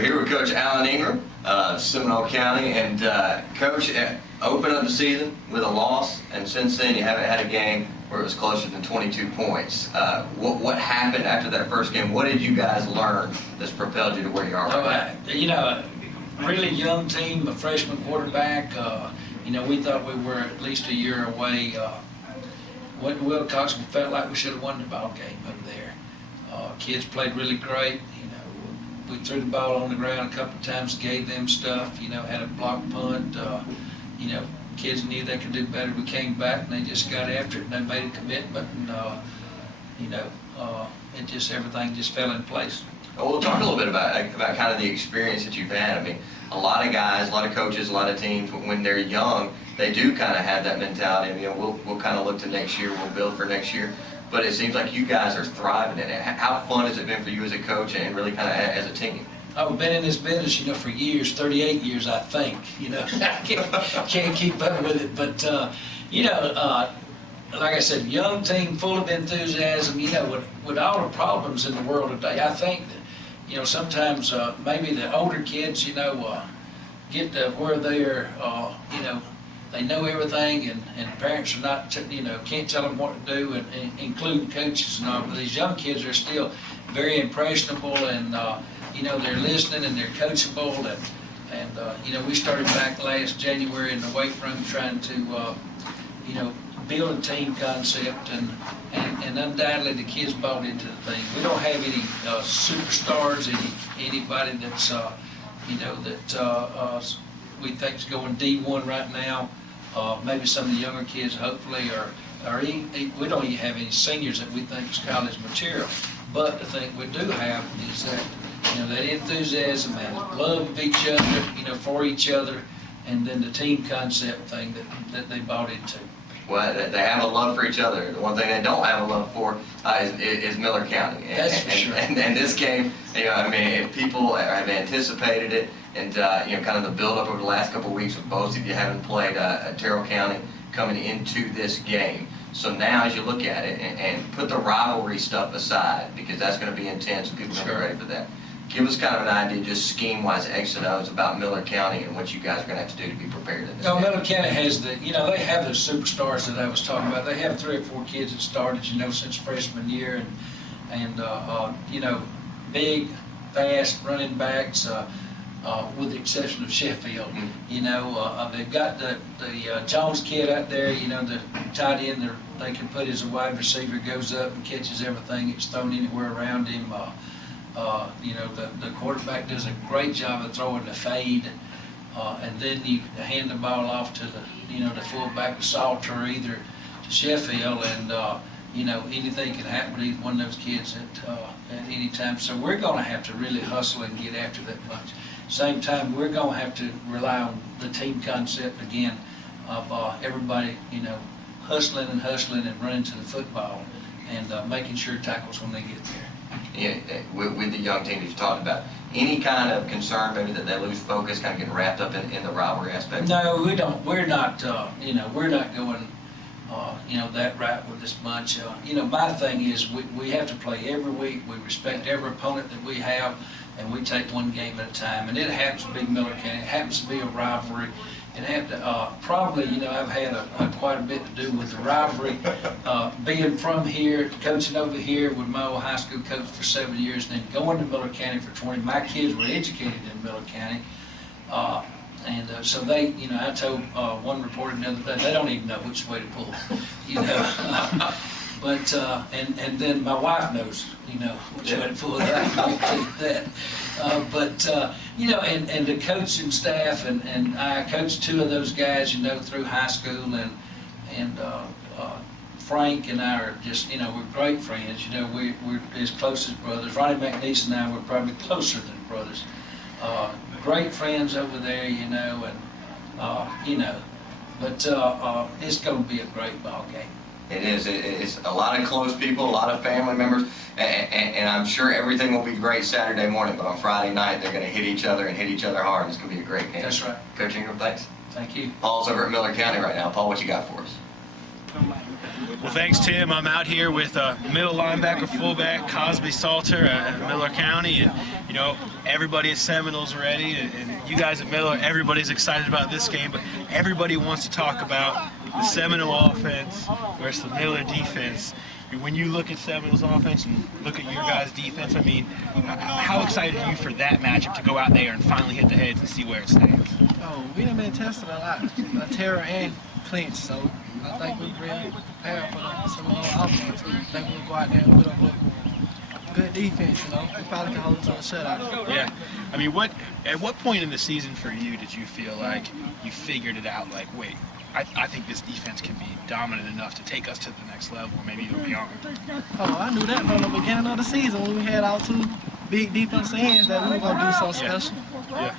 We're here with Coach Alan Ingram, Seminole County, and Coach, opened up the season with a loss, and since then you haven't had a game where it was closer than 22 points. What happened after that first game? What did you guys learn that's propelled you to where you are right now? You know, really young team, a freshman quarterback. You know, we thought we were at least a year away. Cosby felt like we should have won the ball game up there. Kids played really great. You know, we threw the ball on the ground a couple of times, gave them stuff. You know, had a block punt. You know, kids knew they could do better. We came back and they just got after it and they made a commitment. And you know, everything just fell in place. Well, we'll talk a little bit about kind of the experience that you've had. I mean, a lot of guys, a lot of coaches, a lot of teams, when they're young, they do kind of have that mentality. You know, we'll kind of look to next year, we'll build for next year. But it seems like you guys are thriving in it. How fun has it been for you as a coach and really kind of as a team? I've been in this business, you know, for years, 38 years, I think. You know, I can't keep up with it. But, you know, like I said, young team, full of enthusiasm. You know, with all the problems in the world today, I think that, you know, sometimes maybe the older kids, you know, get to where they're, you know, they know everything, and parents are not, you know, can't tell them what to do, and including coaches and all. But these young kids are still very impressionable, and you know, they're listening and they're coachable, and you know, we started back last January in the weight room trying to, you know, build a team concept, and undoubtedly the kids bought into the thing. We don't have any superstars, anybody that's, you know, that we think is going D1 right now. Maybe some of the younger kids, hopefully, we don't even have any seniors that we think is college material. But the thing we do have is that, you know, that enthusiasm and love of each other, you know, for each other, and then the team concept thing that they bought into. Well, they have a love for each other. The one thing they don't have a love for is Miller County. That's for sure. And this game, you know, I mean, people have anticipated it, and you know, kind of the build-up over the last couple of weeks with both of you having played Herald County coming into this game. So now, as you look at it and put the rivalry stuff aside, because that's going to be intense, and people are going to be ready for that. Give us kind of an idea, just scheme-wise, X and O's about Miller County and what you guys are going to have to do to be prepared in this game. Miller County has you know, they have those superstars that I was talking about. They have 3 or 4 kids that started, you know, since freshman year, and you know, big, fast running backs, with the exception of Sheffield. Mm-hmm. You know, they've got the Jones kid out there, you know, the tight end they can put as a wide receiver, goes up and catches everything. It's thrown anywhere around him. You know, the quarterback does a great job of throwing the fade, and then you hand the ball off to the fullback, to Salter, or either to Sheffield, and you know, anything can happen to either one of those kids at any time. So we're going to have to really hustle and get after that bunch. Same time, we're going to have to rely on the team concept again of everybody, you know, hustling and running to the football, and making sure tackles when they get there. Yeah, with the young team that you talked about, any kind of concern maybe that they lose focus, kind of getting wrapped up in the rivalry aspect? No, we don't. We're not. You know, we're not going. You know, that right with this bunch. You know, my thing is we have to play every week. We respect every opponent that we have, and we take one game at a time. And it happens to be Miller County. It happens to be a rivalry. It had to, probably, you know, I've had quite a bit to do with the rivalry. Being from here, coaching over here with my old high school coach for 7 years, and then going to Miller County for 20. My kids were educated in Miller County. And so they, you know, I told one reporter the other day, they don't even know which way to pull, you know. But, and then my wife knows, you know, which way to pull that. But, you know, and the coaching staff, and I coached 2 of those guys, you know, through high school, and Frank and I are just, you know, we're great friends, you know, we're as close as brothers. Ronnie McNeese and I were probably closer than brothers. Great friends over there, you know, and, you know, but it's going to be a great ball game. It is. It's a lot of close people, a lot of family members, and I'm sure everything will be great Saturday morning, but on Friday night they're going to hit each other and hit each other hard, and it's going to be a great game. That's right. Coach Ingram, thanks. Thank you. Paul's over at Miller County right now. Paul, what you got for us? Well, thanks, Tim. I'm out here with middle linebacker, fullback Cosby Salter at Miller County, and you know everybody at Seminole's ready, and you guys at Miller, everybody's excited about this game, but everybody wants to talk about the Seminole offense versus the Miller defense. When you look at Seminole's offense and look at your guys' defense, I mean, how excited are you for that matchup to go out there and finally hit the heads and see where it stands? Oh, we done been tested a lot, terror and clinch, so I think we're really prepared for the Seminole offense. I think we'll go out there and put up a good defense, you know. We probably can hold it to a shutout. Yeah. I mean, at what point in the season for you did you feel like you figured it out, like, wait, I think this defense can be dominant enough to take us to the next level, or maybe even beyond? Oh, I knew that from the beginning of the season when we had our two big defensive ends that we were going to do something special. Yeah.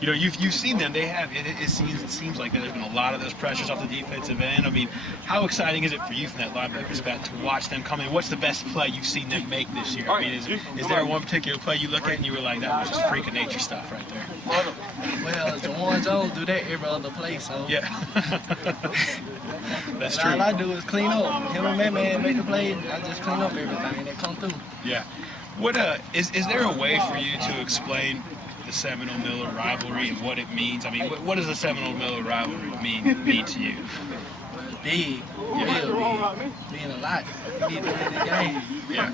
You know, you've seen them. They have. It seems like there's been a lot of those pressures off the defensive end. I mean, how exciting is it for you from that linebacker spot to watch them come in? What's the best play you've seen them make this year? I mean, is there one particular play you look at and you were like, that was just freak of nature stuff right there? Well, Jawan Jones do that every other play, so. Yeah. That's true. All I do is clean up. Him and man make the play, I just clean up everything and it come through. Yeah. What is there a way for you to explain the Seminole-Miller rivalry and what it means? I mean, what does the Seminole-Miller rivalry mean to you? Big, real big, mean a lot. We need to win the game. Yeah.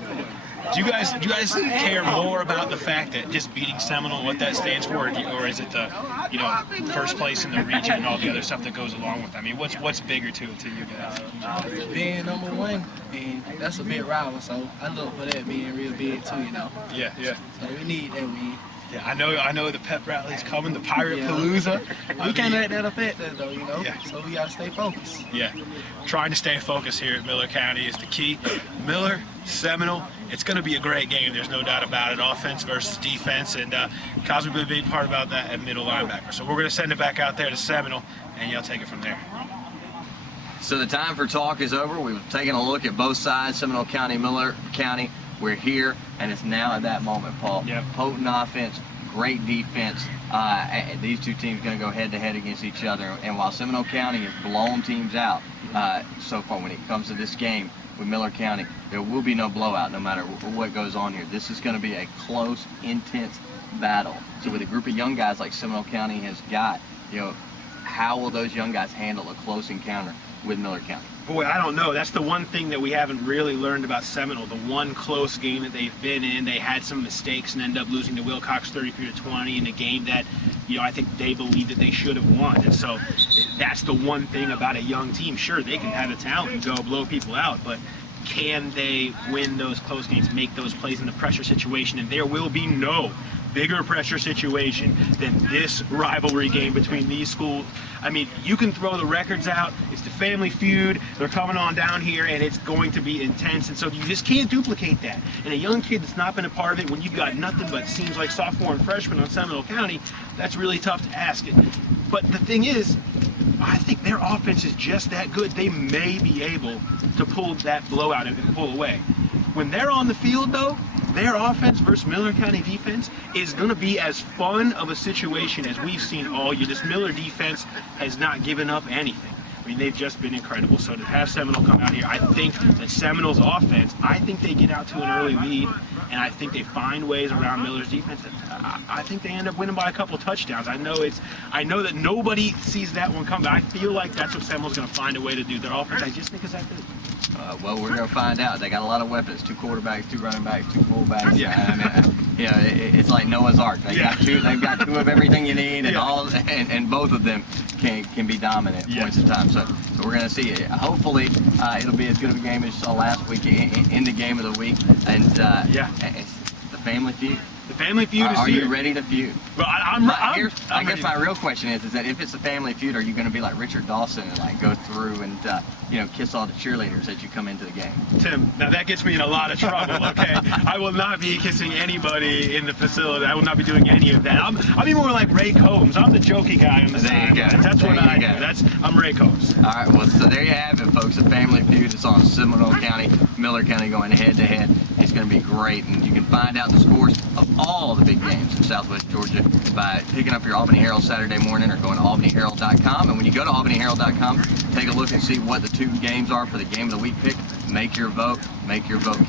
Do you guys care more about the fact that just beating Seminole, what that stands for, or is it the, you know, first place in the region and all the other stuff that goes along with that? I mean, what's bigger to you guys? Being number one, and that's a big rival, so I look for that being real big too, you know. Yeah. So we need that win. Yeah, I know the pep rally's coming, the Pirate Palooza. We can't let that affect us though, you know. Yeah. So we gotta stay focused. Yeah, trying to stay focused here at Miller County is the key. Miller, Seminole, it's going to be a great game. There's no doubt about it. Offense versus defense, and Cosby will be a big part about that at middle linebacker. So we're going to send it back out there to Seminole, and y'all take it from there. So the time for talk is over. We've taken a look at both sides, Seminole County, Miller County. We're here, and it's now at that moment, Paul. Yep. Potent offense, great defense. These two teams going to go head-to-head against each other. And while Seminole County has blown teams out so far when it comes to this game with Miller County, there will be no blowout no matter what goes on here. This is going to be a close, intense battle. So with a group of young guys like Seminole County has got, you know, how will those young guys handle a close encounter with Miller County? Boy, I don't know. That's the one thing that we haven't really learned about Seminole. The one close game that they've been in, they had some mistakes and ended up losing to Wilcox 33-20 in a game that, you know, I think they believed that they should have won. And so that's the one thing about a young team. Sure, they can have the talent and go blow people out, but can they win those close games, make those plays in the pressure situation? And there will be no bigger pressure situation than this rivalry game between these schools. I mean, you can throw the records out. It's the family feud. They're coming on down here, and it's going to be intense. And so you just can't duplicate that. And a young kid that's not been a part of it, when you've got nothing but seems like sophomore and freshman on Seminole County, that's really tough to ask. But the thing is, I think their offense is just that good. They may be able to pull that blowout and pull away. When they're on the field, though, their offense versus Miller County defense is going to be as fun of a situation as we've seen all year. This Miller defense has not given up anything. I mean, they've just been incredible. So to have Seminole come out here, I think that Seminole's offense, I think they get out to an early lead, and I think they find ways around Miller's defense. I think they end up winning by a couple touchdowns. I know that nobody sees that one coming. I feel like that's what Seminole's going to find a way to do. Their offense, I just think, is that good. Well, we're going to find out. They got a lot of weapons: 2 quarterbacks, 2 running backs, 2 fullbacks. Yeah. I mean, you know, it's like Noah's Ark. They've got two of everything you need, and and both of them can be dominant at points of time. So we're going to see it. Hopefully, it'll be as good of a game as you saw last week in the game of the week. And it's the family feud. The family feud is here. Are you ready to feud? Well, I guess my real question is that if it's a family feud, are you going to be like Richard Dawson and like go through and kiss all the cheerleaders as you come into the game? Tim, now that gets me in a lot of trouble. Okay, I will not be kissing anybody in the facility. I will not be doing any of that. I'll be more like Ray Combs. I'm the jokey guy on the side. That's what I do. I'm Ray Combs. All right. Well, so there you have it, folks. A family feud. It's on Seminole County, Miller County going head to head. It's going to be great, and you can find out the scores of all of the big games in Southwest Georgia by picking up your Albany Herald Saturday morning or going to albanyherald.com. And when you go to albanyherald.com, take a look and see what the 2 games are for the game of the week pick. Make your vote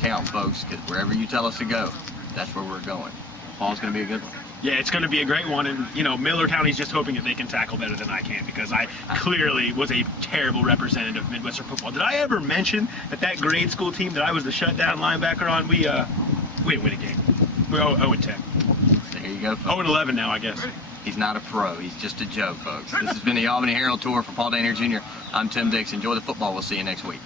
count, folks, because wherever you tell us to go, that's where we're going. Paul's going to be a good one. Yeah, it's going to be a great one, and Miller County's just hoping that they can tackle better than I can, because I clearly was a terrible representative of Midwestern football. Did I ever mention that grade school team that I was the shutdown linebacker on? We didn't win a game. We're 0-10. There you go, folks. 0-11 now, I guess. He's not a pro. He's just a joke, folks. This has been the Albany Herald Tour for Paul Danier Jr. I'm Tim Dix. Enjoy the football. We'll see you next week.